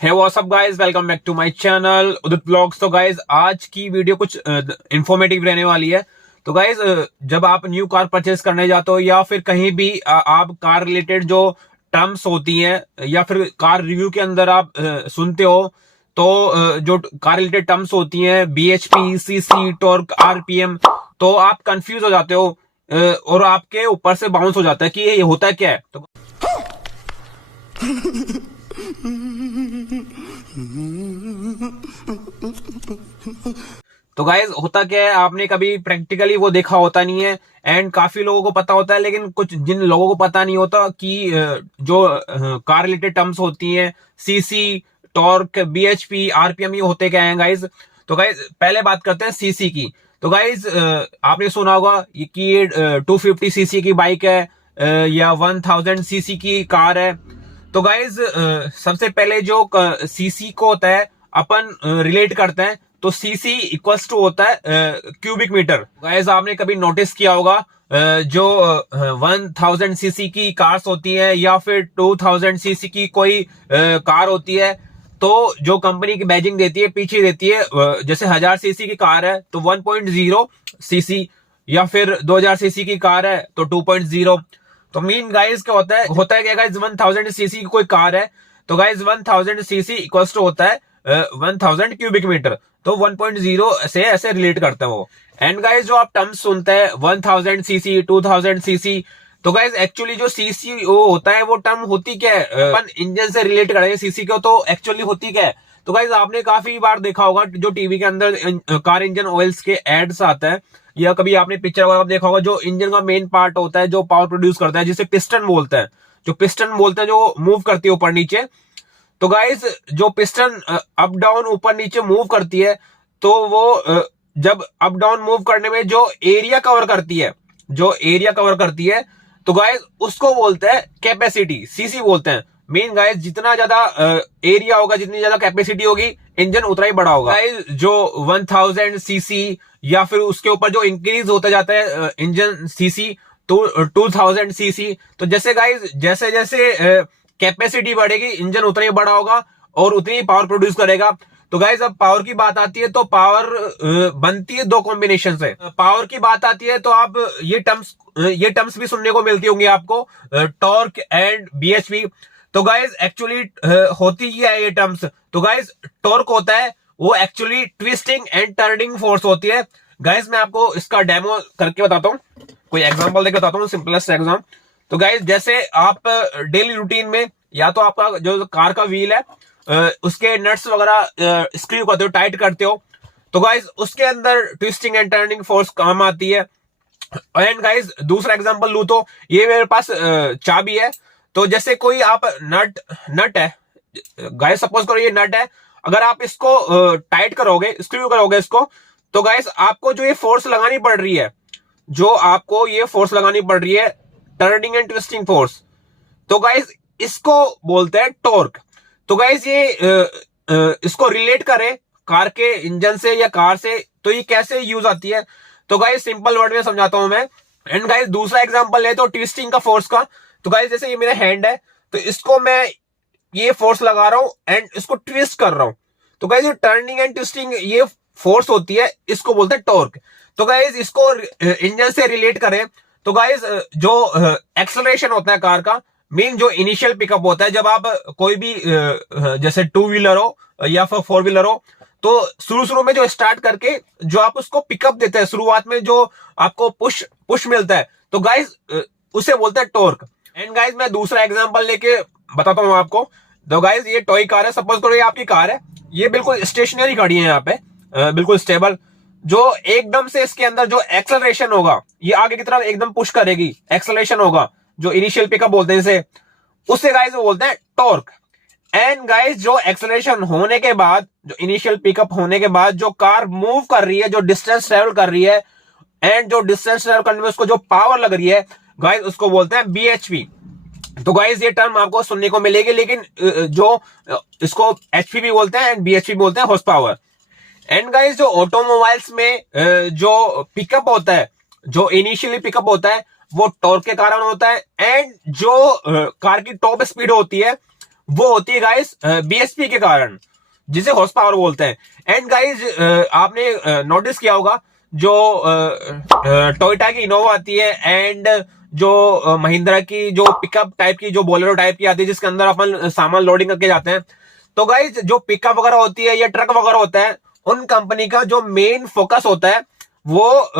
Hey what's up guys, welcome back to my channel Udit blogs. तो guys आज की video कुछ इंफॉर्मेटिव रहने वाली है। तो गाइस जब आप न्यू कार परचेस करने जाते हो या फिर कहीं भी आप कार रिलेटेड जो टर्म्स होती हैं या फिर कार रिव्यू के अंदर आप सुनते हो, तो जो कार रिलेटेड टर्म्स होती हैं BHP, CC, टॉर्क, RPM, तो आप कंफ्यूज हो जाते हो और आपके ऊपर से बाउंस हो जाता है कि ये होता क्या है। तो गाइज होता क्या है, आपने कभी प्रैक्टिकली वो देखा होता नहीं है एंड काफी लोगों को पता होता है, लेकिन कुछ जिन लोगों को पता नहीं होता कि जो कार रिलेटेड टर्म्स होती हैं CC, टॉर्क, BHP, RPM, ये होते क्या हैं गाइज। तो गाइज पहले बात करते हैं CC की। तो गाइज आपने सुना होगा कि ये 250 CC की बाइक है या 1000 CC की कार है। तो गाइज सबसे पहले जो CC को होता है अपन रिलेट करते हैं, तो CC इक्वल्स टू होता है क्यूबिक मीटर। गाइज आपने कभी नोटिस किया होगा जो 1000 CC की कार्स होती हैं या फिर 2000 CC की कोई कार होती है, तो जो कंपनी की बैजिंग देती है पीछे देती है जैसे 1000 CC की कार है तो 1.0 CC, या फिर 2000 CC की कार है तो 2.0। तो मीन गाइज क्या होता है क्या गाइज, 1000 CC की कोई कार है तो गाइज 1000 CC इक्वल्स टू होता है 1000 क्यूबिक मीटर। तो 1.0 से ऐसे रिलेट करते हैं वो। एंड गाइज जो आप टर्म्स सुनते हैं 1000 CC, 2000 CC, तो गाइज एक्चुअली जो CC वो होता है वो टर्म होती क्या है, अपन इंजन से रिलेट करेंगे CC को, तो एक्चुअली होती क्या है। तो गाइज आपने काफी बार देखा होगा जो टीवी के अंदर कार इंजन ऑयल्स के एड्स आता है, या कभी आपने पिक्चर वगैरह देखा होगा जो इंजन का मेन पार्ट होता है जो पावर प्रोड्यूस करता है, जिसे पिस्टन बोलते हैं, जो मूव करती है ऊपर नीचे। तो गाइस जो पिस्टन अप डाउन ऊपर नीचे मूव करती है, तो वो जब अप डाउन मूव करने में जो एरिया कवर करती है, तो गाइस उसको बोलते हैं कैपेसिटी, CC बोलते हैं। मेन गाइस जितना ज्यादा एरिया होगा, जितनी ज्यादा कैपेसिटी होगी, इंजन उतना ही बड़ा होगा। गाइस जो 1000 CC या फिर उसके ऊपर जो इंक्रीज होता जाता है इंजन CC तो 2000 CC, तो जैसे गाइस जैसे जैसे कैपेसिटी बढ़ेगी इंजन उतना ही बड़ा होगा और उतनी ही पावर प्रोड्यूस करेगा। तो गाइज अब पावर की बात आती है तो पावर बनती है दो कॉम्बिनेशन से। पावर की बात आती है तो आप ये टर्म्स भी सुनने को मिलती होंगी आपको, टॉर्क एंड BHP। तो गाइज एक्चुअली होती क्या है ये टर्म्स, तो गाइज टॉर्क होता है वो actually twisting and turning force होती है। गाइज मैं आपको इसका डेमो करके बताता हूँ, कोई एग्जांपल देकर बताता हूँ, सिंपलेस्ट एग्जाम। तो गाइज जैसे आप डेली रूटीन में या तो आपका जो कार का व्हील है उसके नट्स वगैरह स्क्रू करते हो, टाइट करते हो, तो गाइज उसके अंदर ट्विस्टिंग एंड टर्निंग फोर्स काम आती है। एंड गाइज दूसरा एग्जांपल लू तो ये मेरे पास चाबी है, तो जैसे कोई आप नट है गाइज, सपोज करो ये नट है, अगर आप इसको टाइट करोगे, स्क्रू करोगे इसको, तो गाइज आपको जो ये फोर्स लगानी पड़ रही है, टर्निंग एंड ट्विस्टिंग फोर्स, तो गाइज इसको बोलते हैं टॉर्क। तो गाइज ये इसको रिलेट करें कार के इंजन से या कार से, तो ये कैसे यूज आती है, तो गाइज सिंपल वर्ड में समझाता हूं मैं। एंड गाइज दूसरा एग्जांपल है तो ट्विस्टिंग का फोर्स का। तो गाइज जैसे ये मेरा हैंड है, तो इसको मैं ये फोर्स लगा रहा हूं एंड इसको ट्विस्ट कर रहा हूं, तो गाइज ये टर्निंग एंड ट्विस्टिंग ये फोर्स होती है, इसको बोलते हैं टॉर्क। तो गाइज इसको इंजन से रिलेट करें तो गाइज जो एक्सेलरेशन होता है कार का, मीन जो इनिशियल पिकअप होता है, जब आप कोई भी जैसे 2 व्हीलर हो या फिर 4 व्हीलर हो, तो शुरू में जो स्टार्ट करके जो आप उसको पिकअप देते हैं, शुरुआत में जो आपको पुश मिलता है, तो गाइज उसे बोलते हैं टॉर्क। एंड गाइज मैं दूसरा एग्जांपल लेके बताता हूं आपको। तो गाइज ये टॉय कार है, सपोज करो ये आपकी कार है, ये बिल्कुल स्टेशनरी खड़ी है यहाँ पे, बिल्कुल स्टेबल। जो एकदम से इसके अंदर जो एक्सेलरेशन होगा, ये आगे की तरफ एकदम पुश करेगी, एक्सेलरेशन होगा, जो इनिशियल पिकअप बोलते हैं इसे, उससे गाइज वो बोलते हैं टॉर्क। एंड गाइज जो एक्सेलरेशन होने के बाद, जो इनिशियल पिकअप होने के बाद जो कार मूव कर रही है, जो डिस्टेंस ट्रेवल कर रही है, एंड जो डिस्टेंस ट्रेवल करने में उसको जो पावर लग रही है गाइज, उसको बोलते हैं BHP। तो गाइज ये टर्म आपको सुनने को मिलेगी, लेकिन जो इसको HP भी बोलते हैं एंड BHP बोलते हैं, हॉर्स पावर। एंड गाइज जो ऑटोमोबाइल्स में जो पिकअप होता है, जो इनिशियली पिकअप होता है, वो टॉर्क के कारण होता है। एंड जो कार की टॉप स्पीड होती है वो होती है गाइस बीएचपी के कारण, जिसे हॉर्स पावर बोलते हैं। एंड गाइस आपने नोटिस किया होगा जो टोयोटा की इनोवा आती है एंड जो महिंद्रा की जो पिकअप टाइप की, जो बोलेरो टाइप की आती है, जिसके अंदर अपन सामान लोडिंग करके जाते हैं। तो गाइस जो पिकअप वगैरह होती है या ट्रक वगैरह होता है, उन कंपनी का जो मेन फोकस होता है वो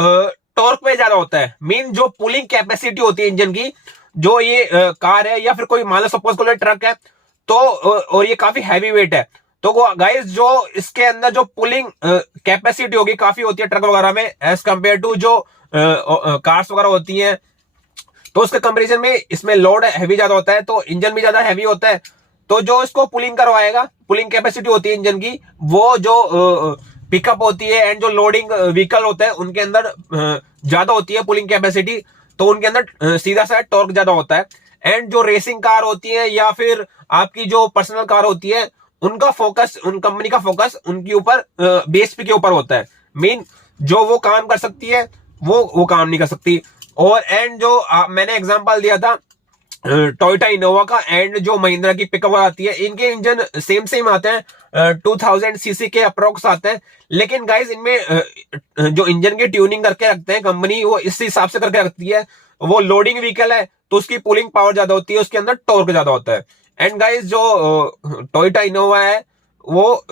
टॉर्क पे ज्यादा होता है। मेन जो पुलिंग कैपेसिटी होती है इंजन की, जो ये कार है या फिर कोई मान लो सपोज को ट्रक है, तो और ये काफी हैवी वेट है, तो गाइस जो इसके अंदर जो पुलिंग कैपेसिटी होगी काफी होती है ट्रक वगैरह में, एज कंपेयर टू जो कार्स वगैरह होती हैं। तो उसके कंपेरिजन में इसमें लोड हैवी ज्यादा होता है, तो इंजन भी ज्यादा हैवी होता है। तो जो इसको पुलिंग करवाएगा, पुलिंग कैपेसिटी होती है इंजन की, वो जो पिकअप होती है एंड जो लोडिंग व्हीकल होता है उनके अंदर ज्यादा होती है पुलिंग कैपेसिटी, तो उनके अंदर सीधा सा टॉर्क ज्यादा होता है। एंड जो रेसिंग कार होती है या फिर आपकी जो पर्सनल कार होती है, उनका फोकस, उन कंपनी का फोकस उनके ऊपर बीएचपी के ऊपर होता है। मेन जो वो काम कर सकती है वो काम नहीं कर सकती। और एंड जो मैंने एग्जांपल दिया था टोयोटा इनोवा का एंड जो महिंद्रा की पिकअप आती है, इनके इंजन सेम आते हैं, 2000 सीसी के अप्रोक्स आते हैं। लेकिन गाइस इनमें जो इंजन की ट्यूनिंग करके रखते हैं कंपनी, वो इस हिसाब से करके रखती है। वो लोडिंग व्हीकल है तो उसकी पुलिंग पावर ज्यादा होती है, उसके अंदर टॉर्क ज्यादा होता है। एंड गाइस जो टोयोटा इनोवा है वो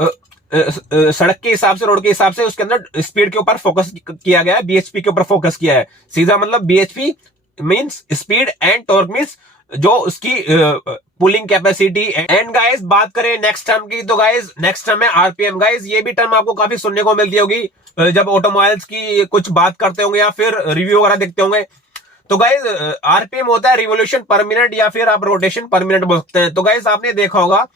सड़क के हिसाब से, रोड के हिसाब से उसके अंदर स्पीड के ऊपर फोकस किया गया है, बीएचपी के ऊपर फोकस किया है। सीधा मतलब BHP means speed and torque means जो उसकी पुलिंग कैपेसिटी। एंड गाइस बात करें नेक्स्ट टर्म की, तो गाइस नेक्स्ट टर्म है आरपीएम। गाइस ये भी टर्म आपको काफी सुनने को मिलती होगी जब ऑटोमोबाइल्स की कुछ बात करते होंगे या फिर रिव्यू वगैरह देखते होंगे। तो गाइस आरपीएम होता है रिवोल्यूशन पर मिनट या फिर आप रोटेशन पर मिनट बोल सकते हैं। तो गाइस आपने देखा होगा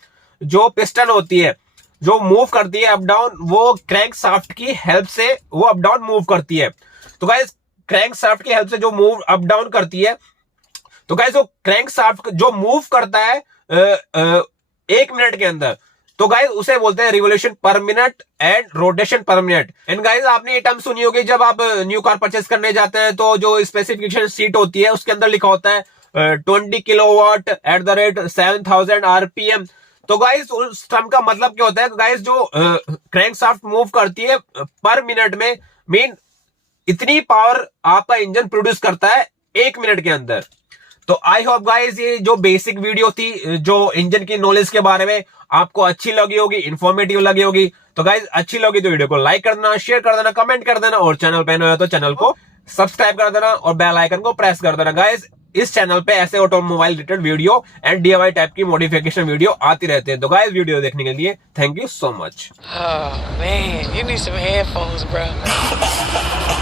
जो पिस्टन होती है जो मूव करती है अप डाउन, वो क्रैंक शाफ्ट की हेल्प से वो अप डाउन मूव करती है। तो गाइस क्रैंक शाफ्ट की हेल्प से जो मूव अप डाउन करती है, तो गाइस वो क्रैंक शाफ्ट जो मूव करता है 1 मिनट के अंदर, तो गाइस उसे बोलते हैं revolution per minute and rotation पर मिनट। एंड गाइस आपने ये टर्म सुनी होगी जब आप न्यू कार परचेस करने जाते हैं, तो जो स्पेसिफिकेशन सीट होती है उसके अंदर लिखा होता है 20 kilowatt at the rate 7000 RPM. तो गाइस उस टर्म का मतलब क्या होता है? गाइस जो क्रैंक शाफ्ट मूव करती है पर मिनट में, मीन इतनी पावर आपका इंजन प्रोड्यूस करता है 1 मिनट के अंदर। तो आई होप गाइस ये जो बेसिक वीडियो थी जो इंजन की नॉलेज के बारे में, आपको अच्छी लगी होगी, इंफॉर्मेटिव लगी होगी। तो गाइस अच्छी लगी तो वीडियो को लाइक कर देना, शेयर कर देना, कमेंट कर देना, और चैनल पे नया हो तो चैनल को सब्सक्राइब कर देना और बेल आइकन को प्रेस कर देना। गाइस इस चैनल पे ऐसे automobile related video and DIY type की मॉडिफिकेशन वीडियो आती रहते हैं। तो गाइस वीडियो देखने के लिए thank you so much. Oh man, you need some headphones, bro.